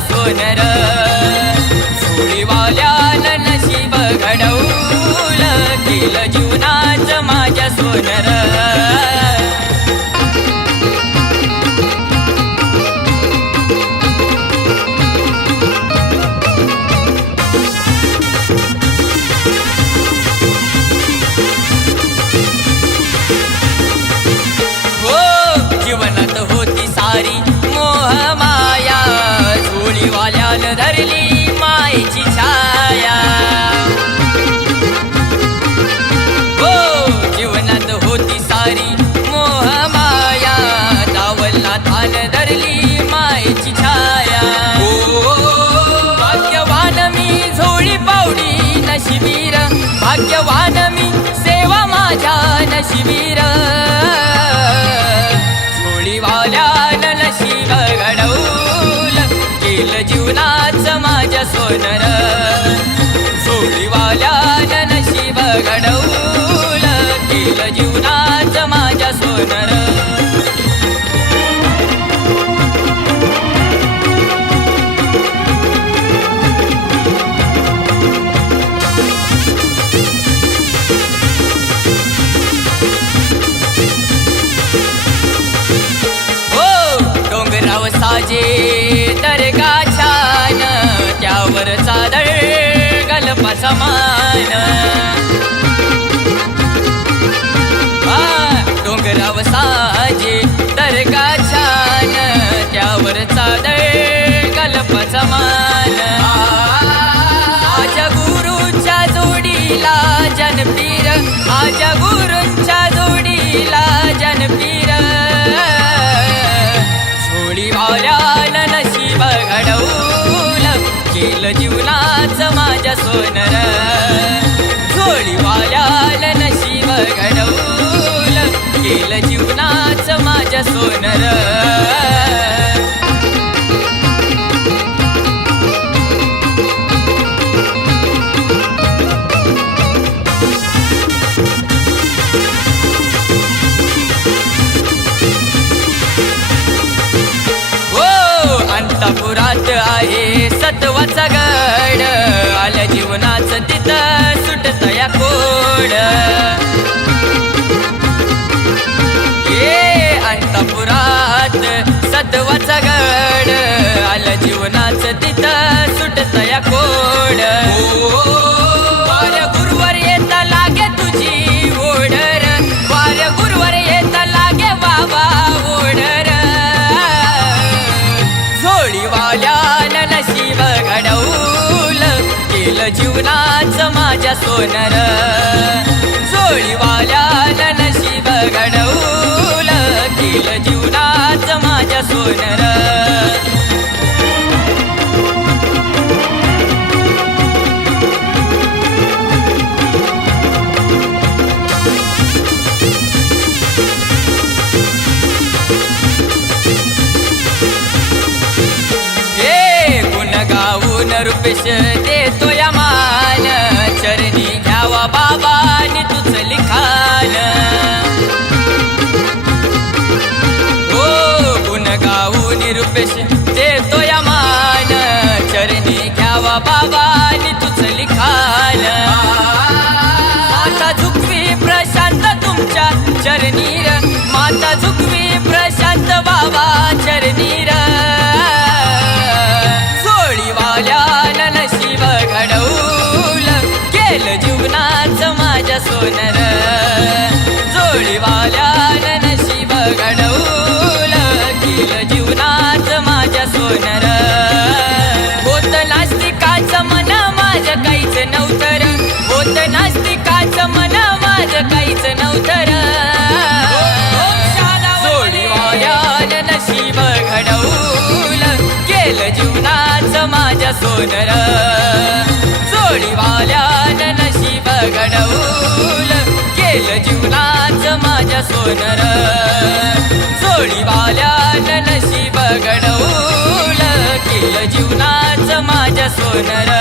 सोनर. सोनर सोडीवाल्या नशीब घडवूल केलं जीवनाच माझ्या सोनर. हो डोंगराव साजे. गलपा समान डोंगराव साजे दर्गा छान त्यावर चादर कल्प समान. आजा गुरुच्या जोडीला जनपीर आजा गुरूंच्या जोडीला जनपीर. झोळीवाल्यानं नशीब केलं जीवनाच माझ्या सोनर. झोळीवाल्यानं नशीब घडवलं केलं जीवनाच माझ्या सोनर. हो आहे. महत्त्वाचा गड. जीवनाच माझ्या सोनर. झोळीवाल्यानं नशीब घडवलं किल जीवनाच माझ्या सोनर. हे चरणीर. माता झुकवी प्रशांत बाबा चरणीर. माझ्या सोनर. जोडीवाल्या नशीब घडवलं केलं जीवनाच माझ्या सोनर. जोडीवाल्या नशीब घडवलं केलं जीवनाच माझ्या सोनर.